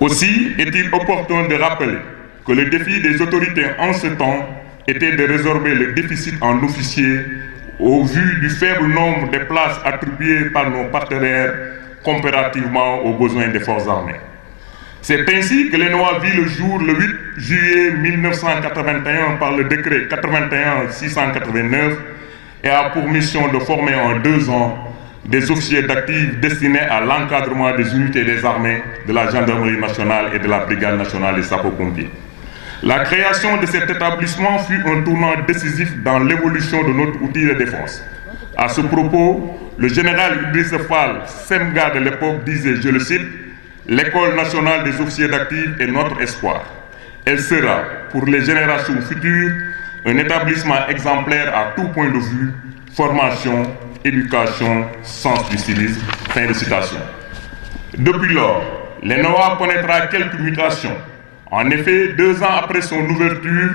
Aussi est-il opportun de rappeler que le défi des autorités en ce temps était de résorber le déficit en officiers au vu du faible nombre de places attribuées par nos partenaires comparativement aux besoins des forces armées. C'est ainsi que l'ENOA vit le jour le 8 juillet 1981 par le décret 81-689 et a pour mission de former en 2 ans des officiers d'actifs destinés à l'encadrement des unités des armées, de la gendarmerie nationale et de la brigade nationale des sapeurs-pompiers. La création de cet établissement fut un tournant décisif dans l'évolution de notre outil de défense. À ce propos, le général Idrissa Fall, SEMGA de l'époque, disait, je le cite, « L'école nationale des officiers d'actifs est notre espoir. Elle sera, pour les générations futures, un établissement exemplaire à tout point de vue, formation, éducation, sens du civisme. » Fin de citation. Depuis lors, l'ENOA connaîtra quelques mutations. En effet, 2 ans après son ouverture,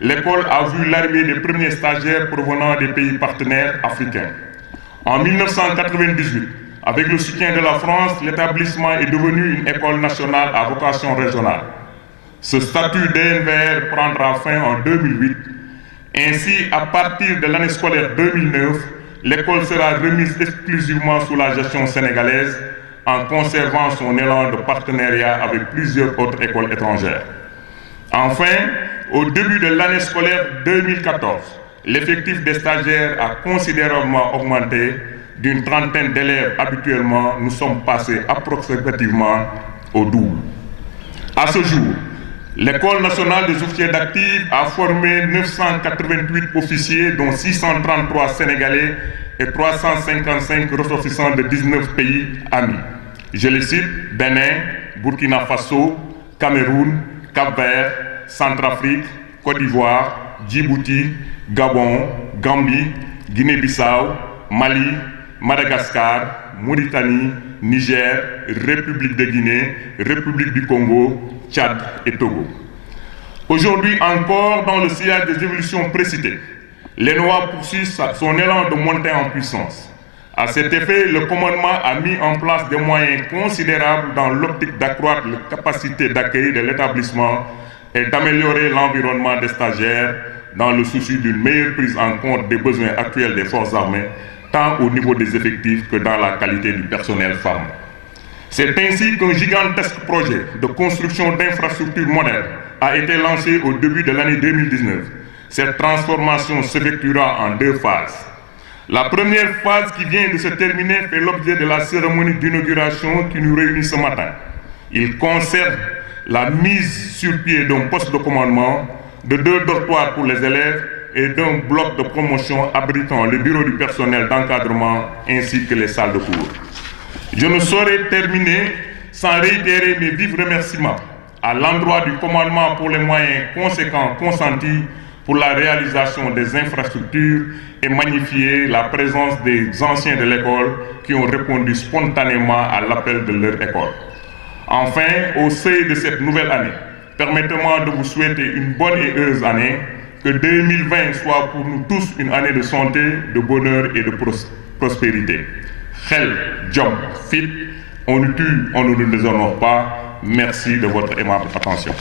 l'école a vu l'arrivée des premiers stagiaires provenant des pays partenaires africains. En 1998, avec le soutien de la France, l'établissement est devenu une école nationale à vocation régionale. Ce statut d'ENVR prendra fin en 2008. Ainsi, à partir de l'année scolaire 2009, l'école sera remise exclusivement sous la gestion sénégalaise en conservant son élan de partenariat avec plusieurs autres écoles étrangères. Enfin, au début de l'année scolaire 2014, l'effectif des stagiaires a considérablement augmenté. D'une trentaine d'élèves habituellement, nous sommes passés approximativement au double. À ce jour, l'École nationale des officiers d'actifs a formé 988 officiers, dont 633 Sénégalais et 355 ressortissants de 19 pays amis. Je les cite, Bénin, Burkina Faso, Cameroun, Cap-Vert, Centrafrique, Côte d'Ivoire, Djibouti, Gabon, Gambie, Guinée-Bissau, Mali, Madagascar, Mauritanie, Niger, République de Guinée, République du Congo, Tchad et Togo. Aujourd'hui encore, dans le sillage des évolutions précitées, l'ENOA poursuit son élan de montée en puissance. À cet effet, le commandement a mis en place des moyens considérables dans l'optique d'accroître la capacité d'accueil de l'établissement et d'améliorer l'environnement des stagiaires dans le souci d'une meilleure prise en compte des besoins actuels des forces armées, tant au niveau des effectifs que dans la qualité du personnel formé. C'est ainsi qu'un gigantesque projet de construction d'infrastructures modernes a été lancé au début de l'année 2019. Cette transformation s'effectuera en 2 phases. La première phase, qui vient de se terminer, fait l'objet de la cérémonie d'inauguration qui nous réunit ce matin. Il concerne la mise sur pied d'un poste de commandement, de 2 dortoirs pour les élèves et d'un bloc de promotion abritant le bureau du personnel d'encadrement ainsi que les salles de cours. Je ne saurais terminer sans réitérer mes vifs remerciements à l'endroit du commandement pour les moyens conséquents consentis pour la réalisation des infrastructures et magnifier la présence des anciens de l'école qui ont répondu spontanément à l'appel de leur école. Enfin, au seuil de cette nouvelle année, permettez-moi de vous souhaiter une bonne et heureuse année, que 2020 soit pour nous tous une année de santé, de bonheur et de prospérité. Xel, jom, fit, on nous tue, on ne nous déshonore pas. Merci de votre aimable attention.